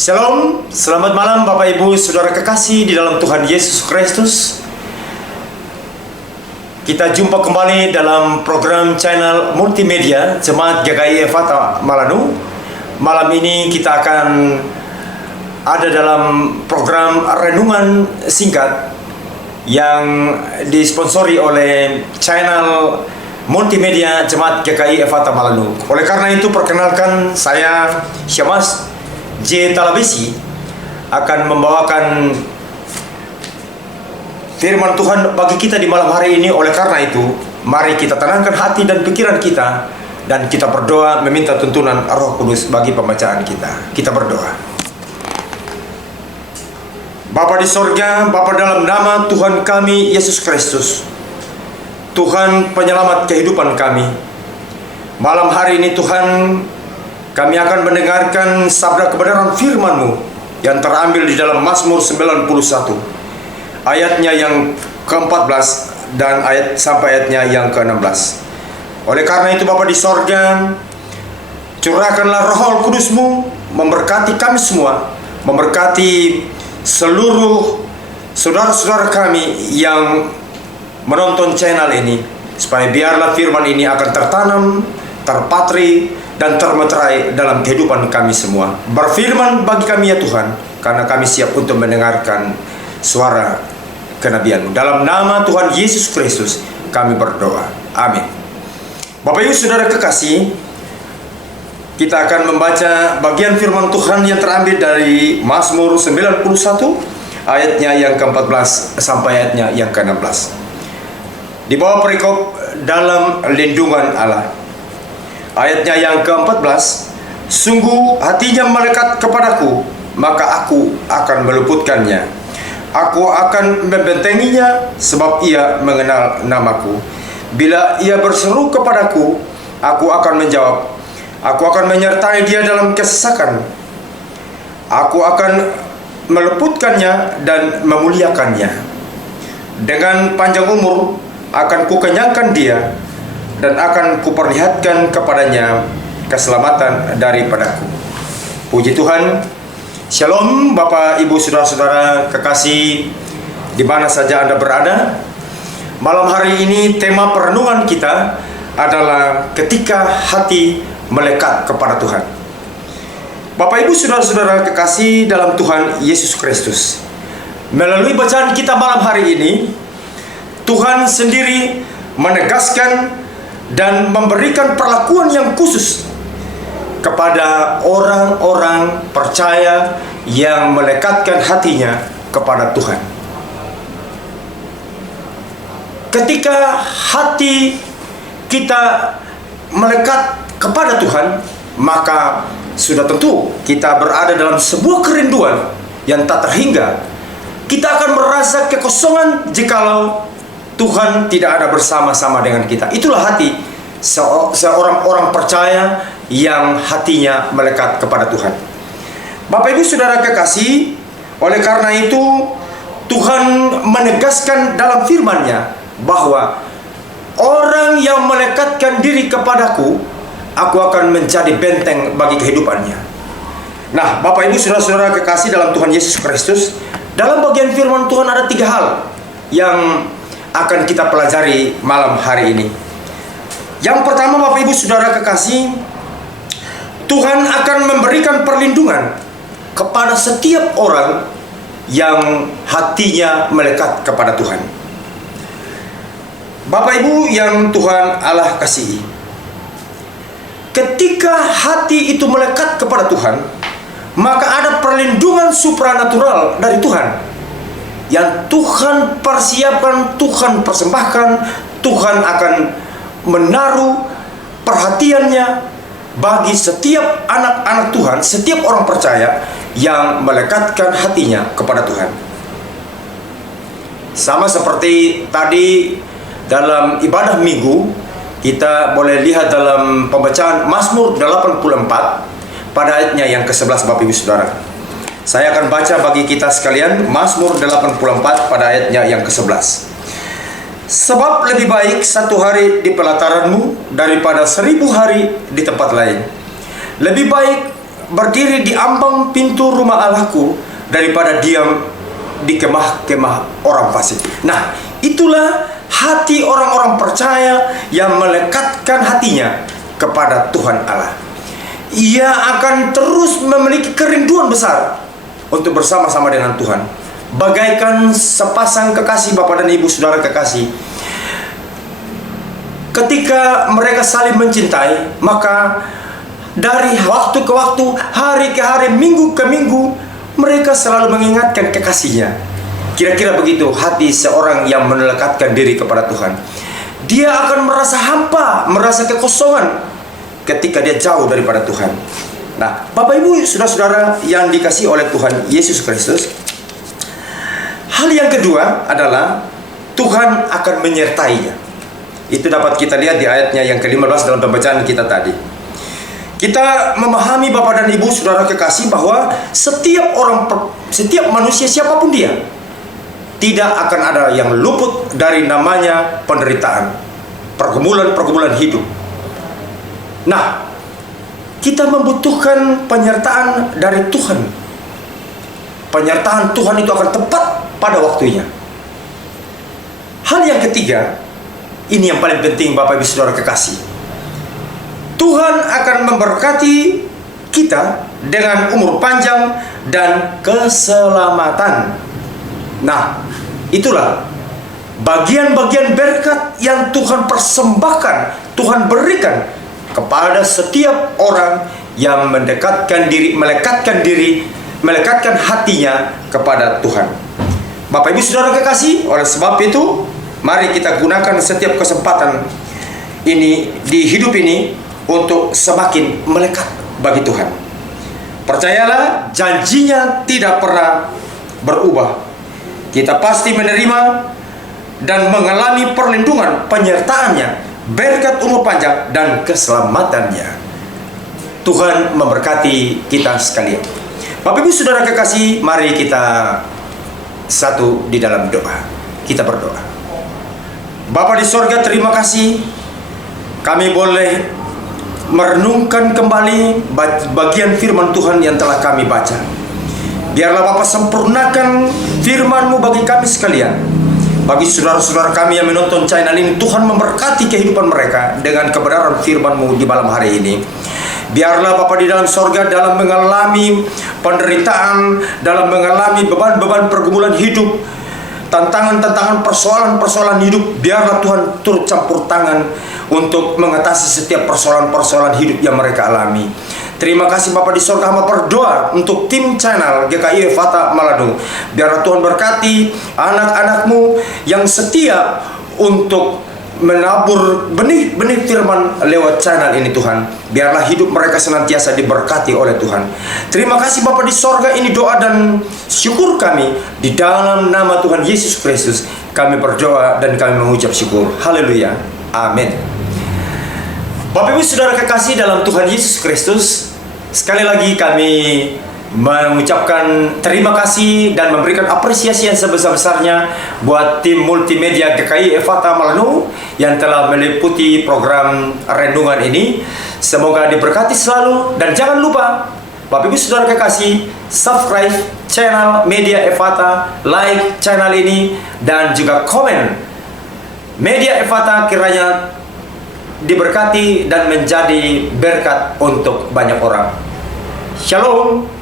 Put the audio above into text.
Shalom, selamat malam Bapak Ibu Saudara kekasih di dalam Tuhan Yesus Kristus. Kita jumpa kembali dalam program channel multimedia Jemaat GKI Ephatha Malanu. Malam ini kita akan ada dalam program renungan singkat yang disponsori oleh channel multimedia Jemaat GKI Ephatha Malanu. Oleh karena itu, perkenalkan saya Syamas J. Talabesi akan membawakan firman Tuhan bagi kita di malam hari ini. Oleh karena itu, mari kita tenangkan hati dan pikiran kita, dan kita berdoa meminta tuntunan Roh Kudus bagi pembacaan kita. Kita berdoa. Bapa di sorga, Bapa dalam nama Tuhan kami Yesus Kristus, Tuhan penyelamat kehidupan kami, malam hari ini Tuhan, kami akan mendengarkan sabda kebenaran firman-Mu yang terambil di dalam Mazmur 91 ayatnya yang ke-14 dan sampai ayatnya yang ke-16. Oleh karena itu Bapa di sorga, curahkanlah Roh Kudus-Mu memberkati kami semua, memberkati seluruh saudara-saudara kami yang menonton channel ini, supaya biarlah firman ini akan tertanam, terpatri, dan termeterai dalam kehidupan kami semua. Berfirman bagi kami ya Tuhan, karena kami siap untuk mendengarkan suara kenabian-Mu. Dalam nama Tuhan Yesus Kristus kami berdoa. Amin. Bapak Ibu Saudara kekasih, kita akan membaca bagian firman Tuhan yang terambil dari Mazmur 91 ayatnya yang ke-14 sampai ayatnya yang ke-16. Di bawah perikop dalam lindungan Allah. Ayatnya yang ke-14, sungguh hatinya melekat kepadaku, maka aku akan meluputkannya. Aku akan membentenginya, sebab ia mengenal namaku. Bila ia berseru kepadaku, aku akan menjawab. Aku akan menyertai dia dalam kesesakan. Aku akan meluputkannya dan memuliakannya. Dengan panjang umur akan kukenyangkan dia, dan akan kuperlihatkan kepadanya keselamatan daripadaku. Puji Tuhan. Shalom Bapak Ibu Saudara-saudara kekasih di mana saja Anda berada. Malam hari ini tema perenungan kita adalah ketika hati melekat kepada Tuhan. Bapak Ibu Saudara-saudara kekasih dalam Tuhan Yesus Kristus, melalui bacaan kita malam hari ini, Tuhan sendiri menegaskan dan memberikan perlakuan yang khusus kepada orang-orang percaya yang melekatkan hatinya kepada Tuhan. Ketika hati kita melekat kepada Tuhan, maka sudah tentu kita berada dalam sebuah kerinduan yang tak terhingga. Kita akan merasa kekosongan jikalau Tuhan tidak ada bersama-sama dengan kita. Itulah hati seorang orang percaya yang hatinya melekat kepada Tuhan. Bapak Ibu Saudara kekasih, oleh karena itu Tuhan menegaskan dalam firman-Nya bahwa orang yang melekatkan diri kepadaku, aku akan menjadi benteng bagi kehidupannya. Nah, Bapak Ibu Saudara-saudara kekasih dalam Tuhan Yesus Kristus, dalam bagian firman Tuhan ada 3 hal yang akan kita pelajari malam hari ini. Yang pertama, Bapak Ibu Saudara kekasih, Tuhan akan memberikan perlindungan kepada setiap orang yang hatinya melekat kepada Tuhan. Bapak Ibu yang Tuhan Allah kasihi, ketika hati itu melekat kepada Tuhan, maka ada perlindungan supranatural dari Tuhan yang Tuhan persiapkan, Tuhan persembahkan. Tuhan akan menaruh perhatiannya bagi setiap anak-anak Tuhan, setiap orang percaya yang melekatkan hatinya kepada Tuhan. Sama seperti tadi dalam ibadah minggu, kita boleh lihat dalam pembacaan Mazmur 84 pada ayatnya yang ke-11 Bapak Ibu Saudara. Saya akan baca bagi kita sekalian Mazmur 84 pada ayatnya yang ke-11. Sebab lebih baik 1 hari di pelataran-Mu daripada 1000 hari di tempat lain. Lebih baik berdiri di ambang pintu rumah Allahku daripada diam di kemah-kemah orang fasik. Nah, itulah hati orang-orang percaya yang melekatkan hatinya kepada Tuhan Allah. Ia akan terus memiliki kerinduan besar untuk bersama-sama dengan Tuhan. Bagaikan sepasang kekasih, Bapak dan Ibu Saudara kekasih, ketika mereka saling mencintai, maka dari waktu ke waktu, hari ke hari, minggu ke minggu, mereka selalu mengingatkan kekasihnya. Kira-kira begitu hati seorang yang melekatkan diri kepada Tuhan. Dia akan merasa hampa, merasa kekosongan ketika dia jauh daripada Tuhan. Nah, Bapak Ibu Saudara-saudara yang dikasihi oleh Tuhan Yesus Kristus, hal yang kedua adalah Tuhan akan menyertainya. Itu dapat kita lihat di ayatnya yang ke-15 dalam pembacaan kita tadi. Kita memahami Bapak dan Ibu Saudara kekasih bahwa setiap manusia siapapun dia, tidak akan ada yang luput dari namanya penderitaan, pergumulan-pergumulan hidup. Nah, kita membutuhkan penyertaan dari Tuhan. Penyertaan Tuhan itu akan tepat pada waktunya. Hal yang ketiga, ini yang paling penting Bapak Ibu Saudara kekasih. Tuhan akan memberkati kita dengan umur panjang dan keselamatan. Nah, itulah bagian-bagian berkat yang Tuhan persembahkan, Tuhan berikan kepada setiap orang yang melekatkan hatinya kepada Tuhan. Bapak Ibu Saudara kekasih, oleh sebab itu, mari kita gunakan setiap kesempatan ini di hidup ini untuk semakin melekat bagi Tuhan. Percayalah, janjinya tidak pernah berubah. Kita pasti menerima dan mengalami perlindungan, penyertaannya, berkat umur panjang dan keselamatannya. Tuhan memberkati kita sekalian. Bapak Ibu Saudara kekasih, mari kita satu di dalam doa. Kita berdoa. Bapa di sorga, terima kasih kami boleh merenungkan kembali bagian firman Tuhan yang telah kami baca. Biarlah Bapa sempurnakan firman-Mu bagi kami sekalian. Bagi saudara-saudara kami yang menonton channel ini, Tuhan memberkati kehidupan mereka dengan kebenaran firman-Mu di malam hari ini. Biarlah Bapa di dalam sorga, dalam mengalami penderitaan, dalam mengalami beban-beban pergumulan hidup, tantangan-tantangan, persoalan-persoalan hidup, biarlah Tuhan turut campur tangan untuk mengatasi setiap persoalan-persoalan hidup yang mereka alami. Terima kasih Bapak di sorga, hamba berdoa untuk tim channel GKI Efata Malado. Biarlah Tuhan berkati anak-anak-Mu yang setia untuk menabur benih-benih firman lewat channel ini Tuhan. Biarlah hidup mereka senantiasa diberkati oleh Tuhan. Terima kasih Bapa di sorga, ini doa dan syukur kami di dalam nama Tuhan Yesus Kristus. Kami berdoa dan kami mengucap syukur. Haleluya. Amin. Bapak Ibu Saudara kekasih dalam Tuhan Yesus Kristus, sekali lagi kami mengucapkan terima kasih dan memberikan apresiasi yang sebesar-besarnya buat tim multimedia GKI Efata Malano yang telah meliputi program renungan ini. Semoga diberkati selalu, dan jangan lupa Bapak Ibu Saudara kekasih, subscribe channel Media Efata, like channel ini, dan juga komen. Media Efata kiranya diberkati dan menjadi berkat untuk banyak orang. Shalom.